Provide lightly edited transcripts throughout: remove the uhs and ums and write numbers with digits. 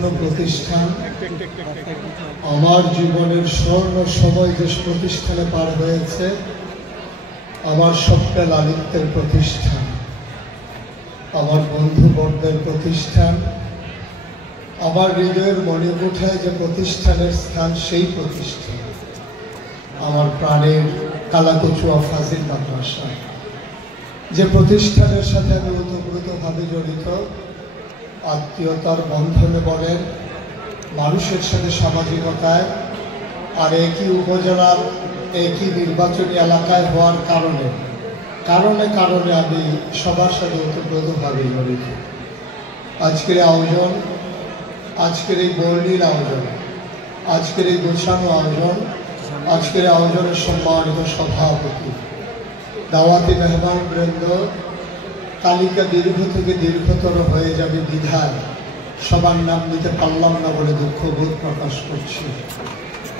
গুরুত্বপূর্ণ প্রতিষ্ঠান। আমার জীবনের স্বর্ণ সময় যে প্রতিষ্ঠানে পার হয়েছে, আমার স্বপ্নে লালিত্যের প্রতিষ্ঠান, আমার বন্ধুবর্গের প্রতিষ্ঠান, আমার হৃদয়ের মণিকোঠায় যে প্রতিষ্ঠানের স্থান, সেই প্রতিষ্ঠান আমার প্রাণের কালাকচুয়া ফাজিল মাদ্রাসা, যে প্রতিষ্ঠানের সাথে আমি ওতপ্রোতভাবে জড়িত। আত্মীয়তার বন্ধনে বলেন, মানুষের সাথে সামাজিকতায়, আর একই উপজেলার একই নির্বাচনী এলাকায় হওয়ার কারণে কারণে আমি সবার সাথে ওতপ্রোতভাবে জড়িত। আজকের আয়োজন, আজকের এই বর্ণিল আয়োজন, আজকের এই গোছানো আয়োজন, আজকের আয়োজনের সম্মানিত সভাপতি, দাওয়াতি মেহমান বৃন্দ, তালিকা দীর্ঘ থেকে দীর্ঘতর হয়ে যাবে বিধায় সবার নাম নিতে পারলাম না বলে দুঃখবোধ প্রকাশ করছি।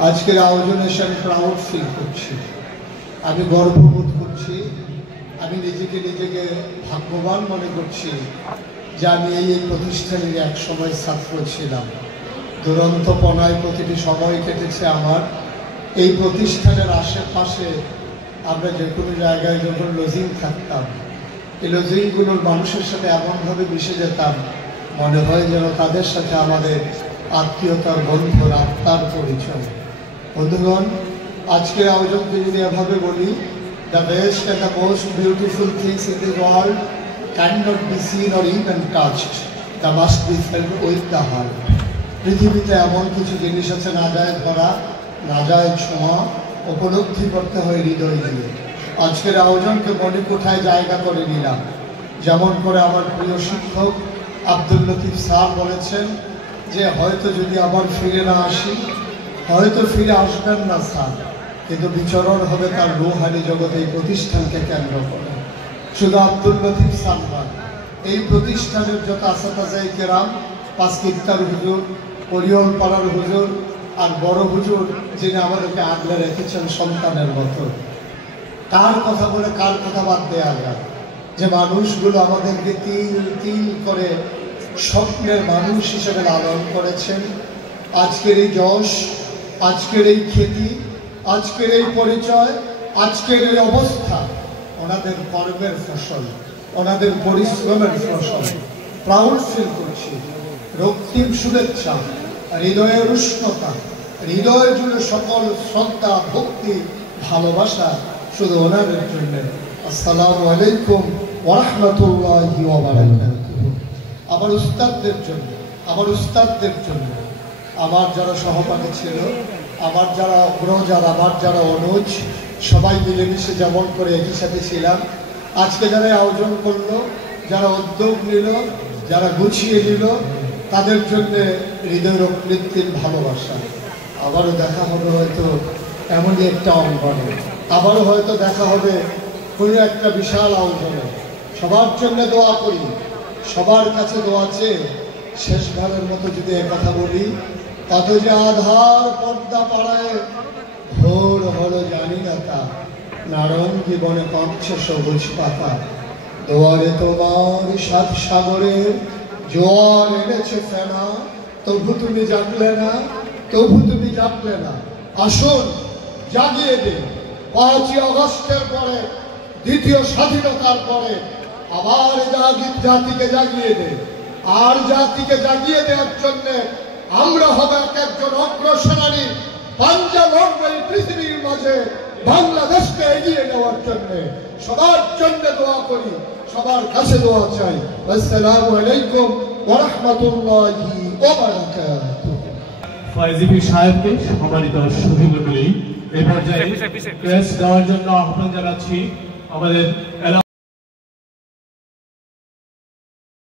আজকের আয়োজনে এসে আমি প্রাউড ফিল করছি, আমি গর্ববোধ করছি, আমি নিজেকে ভাগ্যবান মনে করছি যে আমি এই প্রতিষ্ঠানের এক সময় ছাত্র ছিলাম। দুরন্তপনায় প্রতিটি সময় কেটেছে আমার। এই প্রতিষ্ঠানের আশেপাশে আমরা যে কোনো জায়গায় যখন লজিং থাকতাম, এই লজিংগুলোর মানুষের সাথে এমনভাবে মিশে যেতাম, মনে হয় যেন তাদের সাথে আমাদের আত্মীয়তার বন্ধুর আত্মার পরিচয়। বন্ধুগণ, আজকের আয়োজনকে যদি এভাবে বলি, the best and the most beautiful things in the world cannot be seen or even touched, that must be felt with the heart. পৃথিবীতে এমন কিছু জিনিস আছে না যায় ধরা, না যায় ছোঁয়া, উপলব্ধি করতে হয় হৃদয় দিয়ে। আজকের আয়োজনকে মনে কোঠায় জায়গা করে নিলাম। যেমন করে আমার প্রিয় শিক্ষক আব্দুল লতিফ স্যার বলেছেন যে হয়তো যদি আবার ফিরে না আসি, হয়তো ফিরে আসবেন না স্যার, কিন্তু বিচরণ হবে তার রুহানি জগতে এই প্রতিষ্ঠানকে কেন্দ্র করে। শুধু আব্দুল লতিফ স্যার নয়, এই প্রতিষ্ঠানের যত আসাতাজাই কেরাম, পাঁচ কিত্তার হুজুর, পরিয়ল পাড়ার হুজুর, আর বড় হুজুর যিনি আমাদেরকে আগলে রেখেছেন সন্তানের মতো, তার কথা বলে কার কথা বাদ দেওয়া যায়? যে মানুষগুলো আমাদেরকে তিল তিল করে স্বপ্নের মানুষ হিসেবে লালন করেছেন। আজকের এই যশ, আজকের এই খ্যাতি, আজকের এই পরিচয়, আজকের এই অবস্থা ওনাদের কর্মের ফসল, ওনাদের পরিশ্রমের ফসল। প্রাউড ফিল করছি। রক্তিম শুভেচ্ছা, হৃদয়ের উষ্ণতা, হৃদয় জুড়ে সকল শ্রদ্ধা, ভক্তি, ভালোবাসা শুধু ওনাদের জন্য। আসসালামু আলাইকুম ওয়া রাহমাতুল্লাহি ওয়া বারাকাতুহু। আমার উস্তাদদের জন্য, আমার উস্তাদদের জন্য, আমার যারা সহপাঠী ছিল, আমার যারা অগ্রজ, আমার যারা অনুজ, সবাই মিলেমিশে যেমন করে একই সাথে ছিলাম। আজকে যারা আয়োজন করলো, যারা উদ্যোগ নিল, যারা গুছিয়ে নিল, তাদের জন্য হৃদয়ের অকৃত্রিম ভালোবাসা। আবারও দেখা হবে হয়তো এমনই একটা অঙ্গনে, আবারও হয়তো দেখা হবে কোনো একটা বিশাল আয়োজনে। সবার জন্য দোয়া করি, সবার কাছে দোয়া চেয়ে শেষবারের মতো যদি একথা বলি, কত যে আধার পর্দা পাড়ায় ভোর হলো জানি না তা, নারঙ্গী বনে কাঁপছে সবুজ পাতা। দোয়ারে তোমার সাত সাগরের জোয়ার এনেছে ফেনা, তবু তুমি জাগলে না, তবু তুমি জাগলে না। আসুন জাগিয়ে দিন। 5ই আগস্টের পরে, দ্বিতীয় স্বাধীনতার পরে আবার জাতিকে জাগিয়ে দেন। আর জাতিকে জাগিয়ে দেওয়ার জন্য আমরা হব একজন অগ্রসেনানী। পাঞ্জাব এই পৃথিবীর মাঝে বাংলাদেশকে এগিয়ে নেওয়ার জন্য সবার জন্য দোয়া করি, সবার কাছে দোয়া চাই। আসসালামু আলাইকুম ওয়া রাহমাতুল্লাহি ওয়া বারাকাতুহু। ফয়জিবি সাহেবকে সম্মানিত সুধীমণ্ডলী এই পর্যায়ে প্রেস দেওয়ার জন্য আহ্বান জানাচ্ছি। আমাদের